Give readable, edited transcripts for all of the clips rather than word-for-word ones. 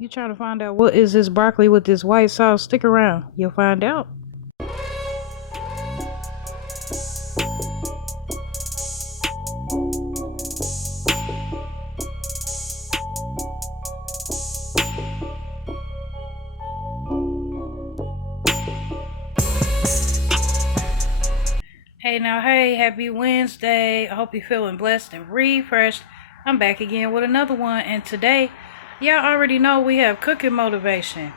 You trying to find out what is this broccoli with this white sauce? Stick around. You'll find out. Hey now, hey, happy Wednesday. I hope you're feeling blessed and refreshed. I'm back again with another one, and today, y'all already know we have cooking motivation.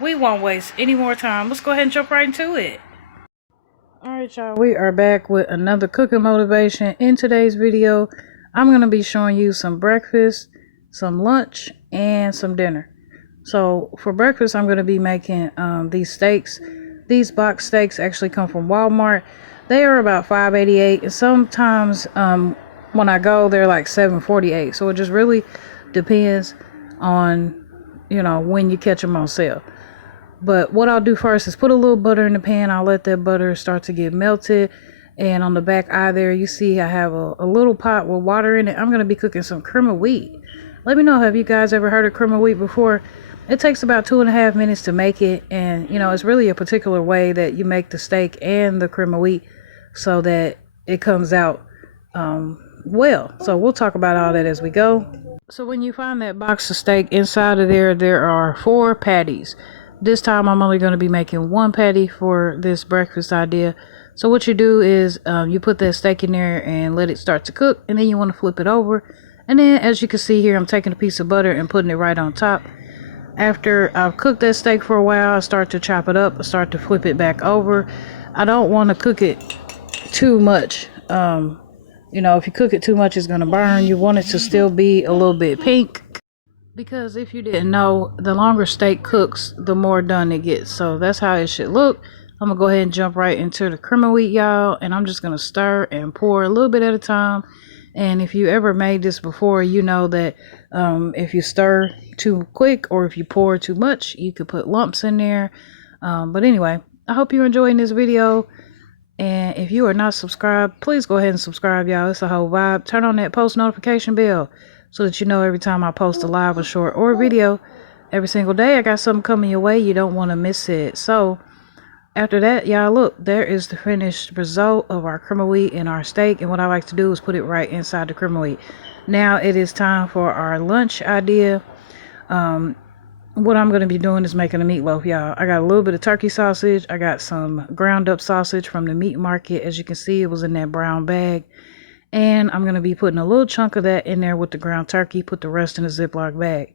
We won't waste any more time. Let's go ahead and jump right into it. Alright y'all, we are back with another cooking motivation. In today's video, I'm going to be showing you some breakfast, some lunch, and some dinner. So for breakfast, I'm going to be making these steaks. These box steaks actually come from Walmart. They are about $5.88, and sometimes when I go, they're like $7.48. So it just really depends on, when you catch them on sale. But what I'll do first is put a little butter in the pan. I'll let that butter start to get melted. And on the back eye there, you see I have a little pot with water in it. I'm going to be cooking some cream of wheat. Let me know, have you guys ever heard of cream of wheat before? It takes about 2.5 minutes to make it. And, it's really a particular way that you make the steak and the cream of wheat so that it comes out well. So we'll talk about all that as we go. So when you find that box of steak, inside of there are 4 patties. This time I'm only going to be making 1 patty for this breakfast idea. So what you do is you put that steak in there and let it start to cook, and then you want to flip it over. And then as you can see here, I'm taking a piece of butter and putting it right on top. After I've cooked that steak for a while, I start to chop it up, I start to flip it back over. I don't want to cook it too much. If you cook it too much, it's going to burn. You want it to still be a little bit pink, because if you didn't know, the longer steak cooks, the more done it gets. So that's how it should look. I'm going to go ahead and jump right into the cream of wheat, y'all. And I'm just going to stir and pour a little bit at a time. And if you ever made this before, you know that if you stir too quick or if you pour too much, you could put lumps in there. But anyway, I hope you're enjoying this video. And if you are not subscribed, please go ahead and subscribe, y'all. It's a whole vibe. Turn on that post notification bell so that you know every time I post a live, a short, or a video every single day. I got something coming your way. You don't want to miss it. So after that, y'all, look, there is the finished result of our cream of wheat and our steak. And what I like to do is put it right inside the cream of wheat. Now it is time for our lunch idea. What I'm going to be doing is making a meatloaf, y'all. I got a little bit of turkey sausage. I got some ground up sausage from the meat market. As you can see, it was in that brown bag. And I'm going to be putting a little chunk of that in there with the ground turkey. Put the rest in a Ziploc bag.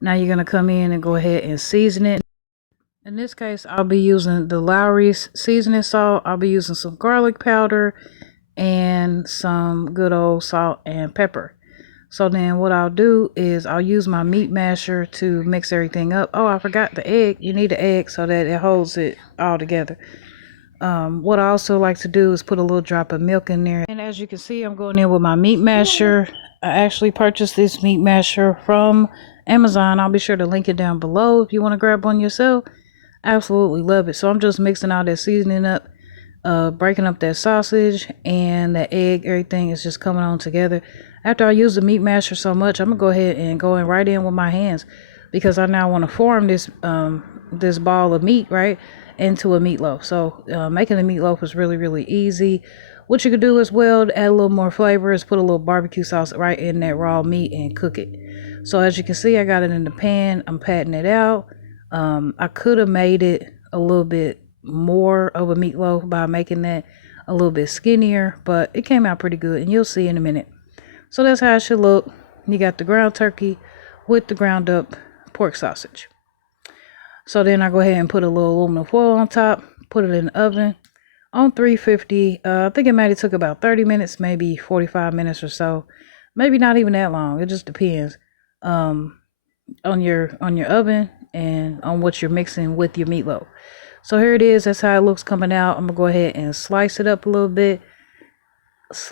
Now you're going to come in and go ahead and season it. In this case, I'll be using the Lowry's seasoning salt. I'll be using some garlic powder and some good old salt and pepper. So then what I'll do is I'll use my meat masher to mix everything up. Oh, I forgot the egg. You need the egg so that it holds it all together. What I also like to do is put a little drop of milk in there. And as you can see, I'm going in with my meat masher. I actually purchased this meat masher from Amazon. I'll be sure to link it down below if you want to grab one yourself. Absolutely love it. So I'm just mixing all that seasoning up, breaking up that sausage and that egg. Everything is just coming on together. After I use the meat masher so much, I'm going to go ahead and go in right in with my hands, because I now want to form this this ball of meat, right, into a meatloaf. So making a meatloaf is really, really easy. What you could do as well to add a little more flavor is put a little barbecue sauce right in that raw meat and cook it. So as you can see, I got it in the pan. I'm patting it out. I could have made it a little bit more of a meatloaf by making that a little bit skinnier, but it came out pretty good, and you'll see in a minute. So that's how it should look. You got the ground turkey with the ground up pork sausage. So then I go ahead and put a little aluminum foil on top, put it in the oven on 350. I think it might have took about 30 minutes, maybe 45 minutes or so. Maybe not even that long. It just depends on your oven and on what you're mixing with your meatloaf. So here it is. That's how it looks coming out. I'm going to go ahead and slice it up a little bit. You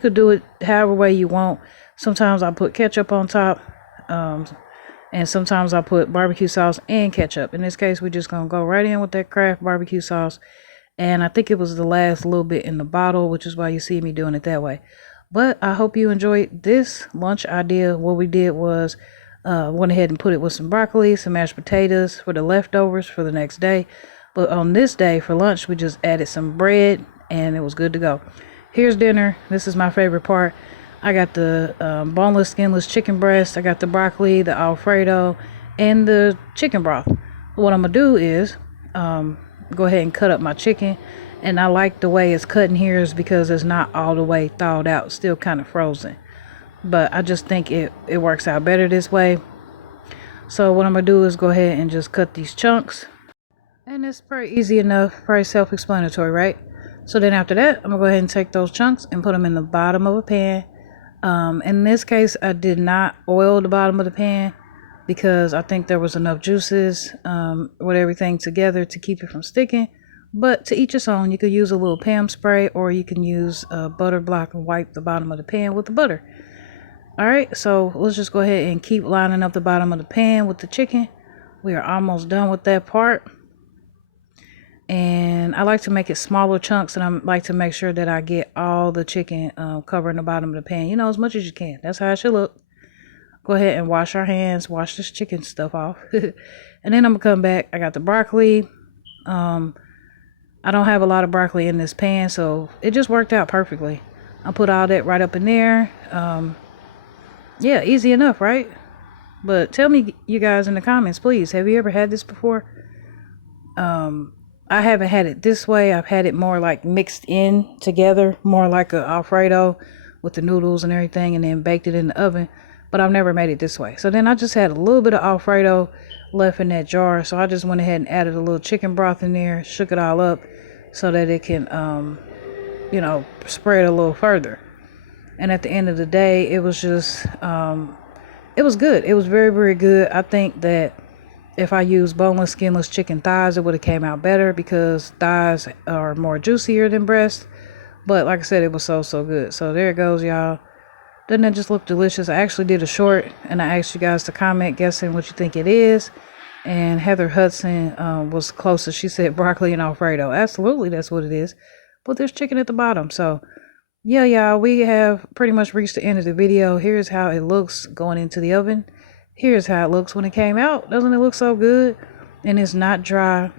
could do it however way you want. Sometimes I put ketchup on top, and sometimes I put barbecue sauce and ketchup. In this case, we're just gonna go right in with that Kraft barbecue sauce, and I think it was the last little bit in the bottle, which is why you see me doing it that way. But I hope you enjoyed this lunch idea. What we did was went ahead and put it with some broccoli, some mashed potatoes for the leftovers for the next day. But on this day for lunch, we just added some bread and it was good to go. Here's dinner. This is my favorite part. I got the boneless, skinless chicken breast. I got the broccoli, the Alfredo, and the chicken broth. What I'm going to do is go ahead and cut up my chicken. And I like the way it's cut in here is because it's not all the way thawed out. Still kind of frozen. But I just think it works out better this way. So what I'm going to do is go ahead and just cut these chunks. And it's pretty easy enough. Pretty self-explanatory, right? So then after that, I'm going to go ahead and take those chunks and put them in the bottom of a pan. In this case, I did not oil the bottom of the pan because I think there was enough juices with everything together to keep it from sticking. But to each its own. You could use a little Pam spray or you can use a butter block and wipe the bottom of the pan with the butter. Alright, so let's just go ahead and keep lining up the bottom of the pan with the chicken. We are almost done with that part. And I like to make it smaller chunks, and I like to make sure that I get all the chicken covering the bottom of the pan, you know, as much as you can. That's how it should look. Go ahead and wash our hands, wash this chicken stuff off. And then I'm gonna come back. I got the broccoli. I don't have a lot of broccoli in this pan, so it just worked out perfectly. I put all that right up in there. Yeah, easy enough, right? But tell me, you guys, in the comments, please, have you ever had this before? I haven't had it this way. I've had it more like mixed in together, more like a Alfredo with the noodles and everything, and then baked it in the oven. But I've never made it this way. So then I just had a little bit of Alfredo left in that jar. So I just went ahead and added a little chicken broth in there, shook it all up so that it can, you know, spread a little further. And at the end of the day, it was just, it was good. It was very, very good. I think that if I used boneless, skinless chicken thighs, it would have came out better because thighs are more juicier than breast. But like I said, it was so good. So there it goes, y'all. Doesn't that just look delicious? I actually did a short and I asked you guys to comment guessing what you think it is. And Heather Hudson was closest. She said broccoli and Alfredo. Absolutely, that's what it is. But there's chicken at the bottom. So yeah, y'all, we have pretty much reached the end of the video. Here's how it looks going into the oven. Here's how it looks when it came out. Doesn't it look so good? And it's not dry.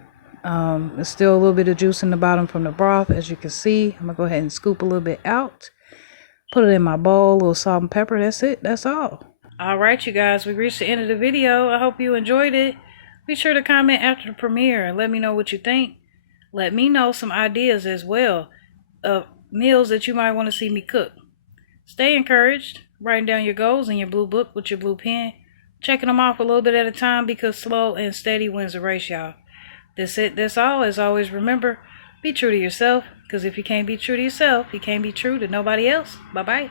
There's still a little bit of juice in the bottom from the broth, as you can see. I'm going to go ahead and scoop a little bit out. Put it in my bowl, a little salt and pepper. That's it. That's all. All right, you guys. We reached the end of the video. I hope you enjoyed it. Be sure to comment after the premiere and let me know what you think. Let me know some ideas as well of meals that you might want to see me cook. Stay encouraged. Writing down your goals in your blue book with your blue pen. Checking them off a little bit at a time because slow and steady wins the race, y'all. That's it. That's all. As always, remember, be true to yourself. Because if you can't be true to yourself, you can't be true to nobody else. Bye-bye.